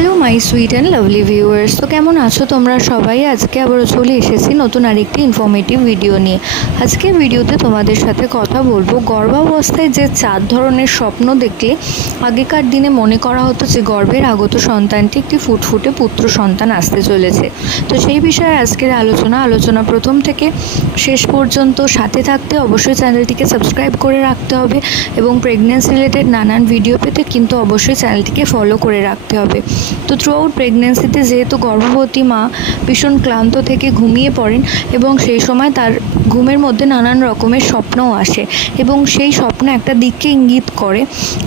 Hello my sweet and lovely viewers তো কেমন আছো তোমরা সবাই? আজকে আবারও চলে এসেছি নতুন আরেকটি ইনফরমেটিভ ভিডিও নিয়ে। আজকে ভিডিওতে তোমাদের সাথে কথা বলব। গর্ভাবস্থায় যে চার ধরনের স্বপ্ন দেখলে আগেকার দিনে মনে করা হতো যে গর্ভের আগত সন্তানটি একটি ফুটফুটে পুত্র সন্তান আসতে চলেছে। তো সেই বিষয়ে আজকের আলোচনা আলোচনা প্রথম থেকে শেষ পর্যন্ত সাথে থাকতে অবশ্যই চ্যানেলটিকে সাবস্ক্রাইব করে রাখতে হবে এবং প্রেগনেন্সি রিলেটেড নানান ভিডিও পেতে কিন্তু অবশ্যই চ্যানেলটিকে ফলো করে রাখতে হবে। তো থ্রু আউট প্রেগনেন্সিতে যেহেতু গর্ভবতী মা ভীষণ ক্লান্ত থেকে ঘুমিয়ে পড়েন এবং সেই সময় তার ঘুমের মধ্যে নানান রকমের স্বপ্নও আসে এবং সেই স্বপ্ন একটা দিককে ইঙ্গিত করে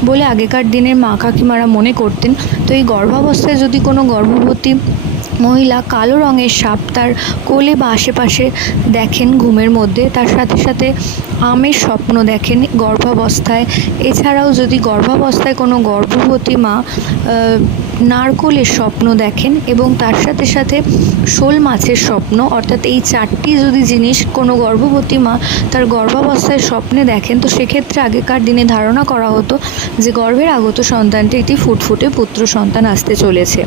বলে আগেকার দিনের মা কাকিমারা মনে করতেন। তো এই গর্ভাবস্থায় যদি কোনো গর্ভবতী মহিলা কালো রঙের সাপ তার কোলে বা আশেপাশে দেখেন ঘুমের মধ্যে, তার সাথে সাথে আমের স্বপ্ন দেখেন গর্ভাবস্থায়। এছাড়াও যদি গর্ভাবস্থায় কোনো গর্ভবতী মা নারকোলের স্বপ্ন দেখেন এবং তার সাথে সাথে শোল মাছের স্বপ্ন, অর্থাৎ এই চারটি যদি জিনিস কোনো গর্ভবতী মা তার গর্ভাবস্থায় স্বপ্নে দেখেন, তো সেক্ষেত্রে আগেকার দিনে ধারণা করা হতো যে গর্ভের আগত সন্তানটি একটি ফুটফুটে পুত্র সন্তান আসতে চলেছে।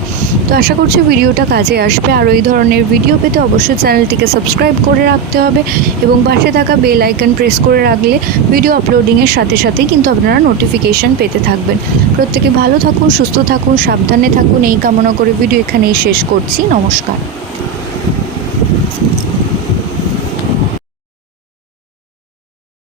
তো আশা করছি ভিডিওটা কাজে আসবে। আর এই ধরনের ভিডিও পেতে অবশ্যই চ্যানেলটিকে সাবস্ক্রাইব করে রাখতে হবে এবং পাশে থাকা বেল আইকন প্রেস করে রাখলে ভিডিও আপলোডিংয়ের সাথে সাথেই কিন্তু আপনারা নোটিফিকেশান পেতে থাকবেন। প্রত্যেকে ভালো থাকুন, সুস্থ থাকুন, সাবধানে সামনে থাকুন। এই কামনা করে ভিডিও এখানেই শেষ করছি। নমস্কার।